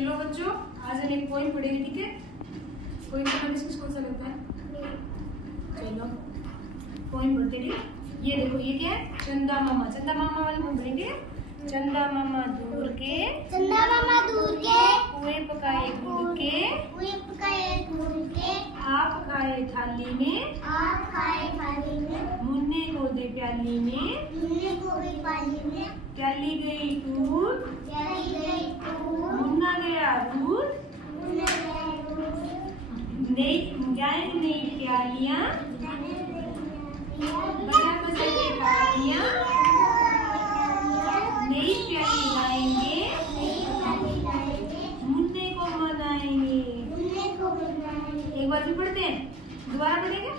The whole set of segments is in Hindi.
चलो बच्चों, आज हम एक पोइम पढ़ेंगे, ठीक है। पोइम पढ़ना किसको अच्छा लगता है? चलो पोइम पढ़ते हैं, ठीक है। ये देखो, ये क्या है? चंदा मामा। चंदा मामा वाले पोइम पढ़ेंगे, ठीक है। चंदा मामा दूर के, चंदा मामा दूर के, कुएं पकाए गुड़ के, कुएं पकाए गुड़ के, आप खाए थाली में, आप खाए थाली में, मुन्ने को दे प्याली में, मुन्ने को भी पाली में, प्याली गई टूट, प्याली गई टूट, मुन्ना गया रूट, मुन्ने गए टूट, गायन नई प्यालियां, जाने बजा बजा के तालियां, नई प्याली लाएंगे, मुन्ने को मनाएंगे। मुन्ने को बनाएंगे। एक बार फिर पढ़ते हैं, दोबारा पढ़ेंगे।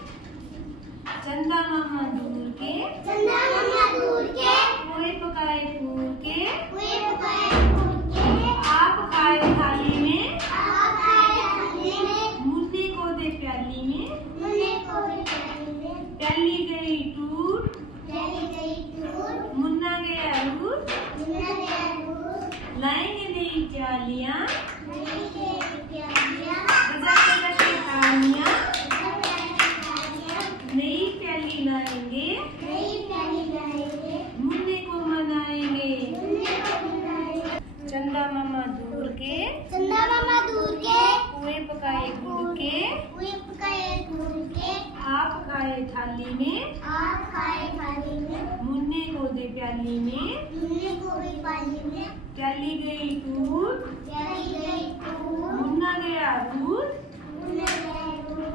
चंदा मामा दूर के, चंदा मामा दूर के, कुएं पकाए गुड़ के, कुएं पकाए गुड़ के, आप खाए थाली में, आप खाए थाली में, मुन्ने को दे प्याली में, मुन्ने को भी पाली में, प्याली गई टूट, प्याली गई टूट, मुन्ना गया रूट, मुन्ना गया टूट, लाएंगे नई प्यालियां, नई के प्यालियां, बजा बजा के तालियां, थालियां, नई प्याली लाएंगे, नई प्याली लाएंगे, मुन्ने को मनाएंगे। मुन्ने को बनाएंगे। चंदा मामा दूर के, चंदा मामा दूर के, कुएं पकाए गुड़ के, कुएं पकाए गुड़ के, आप खाए थाली में, आप खाए थाली में, मुन्ने को दे प्याली में, मुन्ने को भी पाली में, प्याली गई टूट, प्याली गई टूट, मुन्ना गया रूट, मुन्ने गए टूट,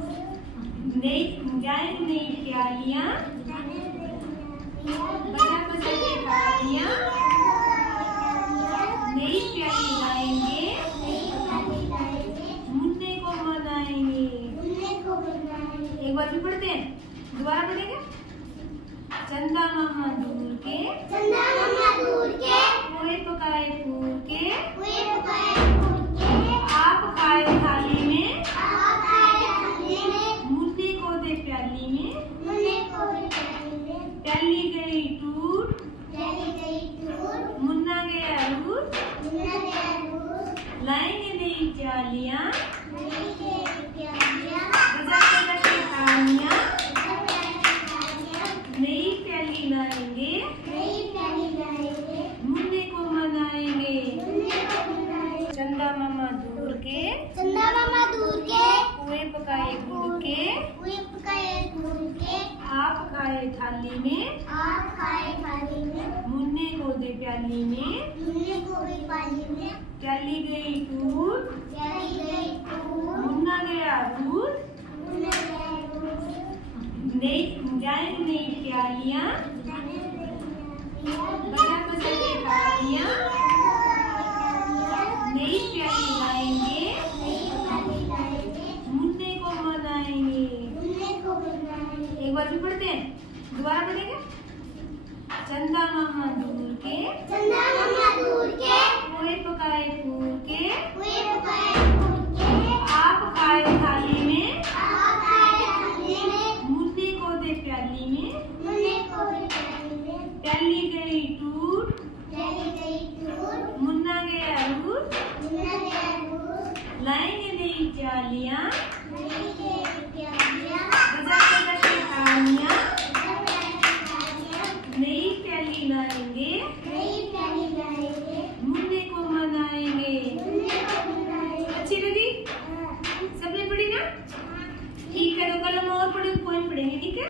गायन नई प्यालियां, जाने बजा बजा के तालियां, नई प्याली लाएंगे, मुन्ने को मनाएंगे। एक बार फिर पढ़ते हैं, दोबारा पढ़ेंगे। चंदा मामा दूर के, चंदा मामा दूर के, कुएं पकाए गुड़ के, कुएं पकाए गुड़ के, आप खाए थाली में, आप खाए थाली में, मुन्ने को दे प्याली में, मुन्ने को भी पाली में, प्याली गई टूट, प्याली गई टूट, मुन्ना गया रूट, मुन्ना गया टूट, लाएंगे नई प्यालियां, नई के प्यालियां, बजा बजा के तालियां, थालियां, नई प्याली लाएंगे, नई प्याली लाएंगे, मुन्ने को मनाएंगे। मुन्ने को बनाएंगे। चंदा मामा दूर के, चंदा मामा दूर के, कुएं पकाए गुड़ के, कुएं पकाए गुड़ के, आप खाए थाली में, आप खाए थाली में, मुन्ने को दे प्याली में, मुन्ने को भी पाली में, प्याली गई टूट, प्याली गई टूट, मुन्ना गया रूट, मुन्ने गए टूट, गायन नई प्यालियां, जाने बजा बजा के तालियां, नई प्याली लाएंगे, मुन्ने को मनाएंगे। मुन्ने को बनाएंगे। एक बार फिर पढ़ते हैं, दोबारा पढ़ेंगे। चंदा मामा दूर के, चंदा मामा दूर के, कुएं पकाए गुड़ के, कुएं पकाए गुड़ के, आप खाए थाली में, आप खाए थाली में, मुन्ने को दे प्याली में, मुन्ने को भी पाली में, प्याली गई टूट, प्याली गई टूट, मुन्ना गया रूट, मुन्ना गया टूट, लाएंगे नई प्यालियां, नई के प्यालियां, बजा बजा के तालियां, थालियां, नई प्याली लाएंगे, नई प्याली लाएंगे, मुन्ने को मनाएंगे। मुन्ने को बनाएंगे। अच्छी लगी? सबने पढ़ी ना? ठीक है, तो कल हम और पढ़ेंगे, पोएम पढ़ेंगे, ठीक है।